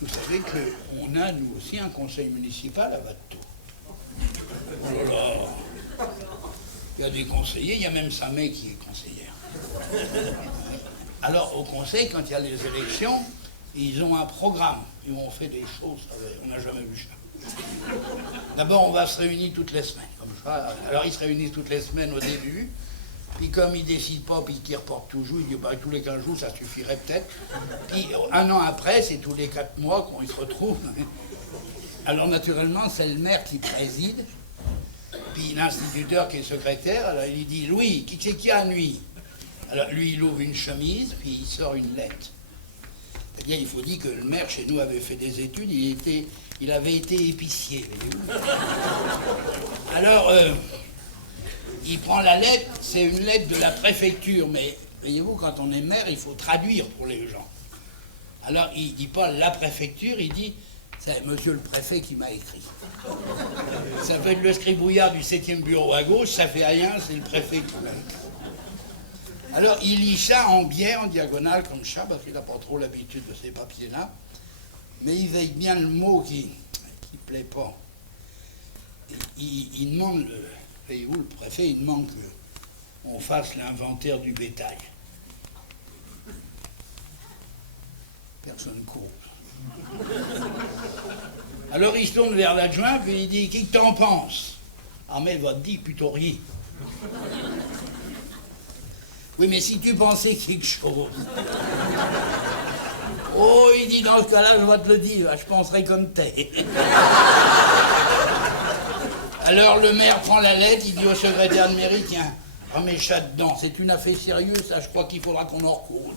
Vous savez qu'on a, nous aussi, un conseil municipal à Watteau. Oh là là. Il y a des conseillers, il y a même sa mère qui est conseillère. Alors, au conseil, quand il y a les élections, ils ont un programme. Ils ont fait des choses, on n'a jamais vu ça. D'abord, on va se réunir toutes les semaines, comme ça. Alors, ils se réunissent toutes les semaines au début. Puis comme ils ne décident pas, puis qu'ils reportent toujours, ils disent bah, tous les 15 jours, ça suffirait peut-être. Puis un an après, c'est tous les 4 mois qu'on se retrouve. Alors naturellement, c'est le maire qui préside. Puis l'instituteur qui est secrétaire, alors il dit Louis, qui c'est qui a nuit? Alors lui, il ouvre une chemise, puis il sort une lettre. Eh bien, il faut dire que le maire, chez nous, avait fait des études, il avait été épicier. Alors, il prend la lettre, c'est une lettre de la préfecture, mais voyez-vous, quand on est maire, il faut traduire pour les gens. Alors, il ne dit pas la préfecture, il dit c'est monsieur le préfet qui m'a écrit. Ça fait le scribouillard du 7e bureau à gauche, ça fait rien, c'est le préfet qui m'a écrit. Alors, il lit ça en biais, en diagonale, comme ça, parce qu'il n'a pas trop l'habitude de ces papiers-là. Mais il veille bien le mot qui ne plaît pas. Il demande, voyez-vous, le préfet, il demande qu'on fasse l'inventaire du bétail. Personne cause. Alors, il se tourne vers l'adjoint, puis il dit, qui que t'en penses? Ah, mais va te dire, plutôt rien. Oui, mais si tu pensais quelque chose. Oh, il dit, dans ce cas-là, je vais te le dire, je penserai comme t'es. Alors, le maire prend la lettre, il dit au secrétaire de mairie, tiens, remets ça dedans, c'est une affaire sérieuse, ça, je crois qu'il faudra qu'on en recours.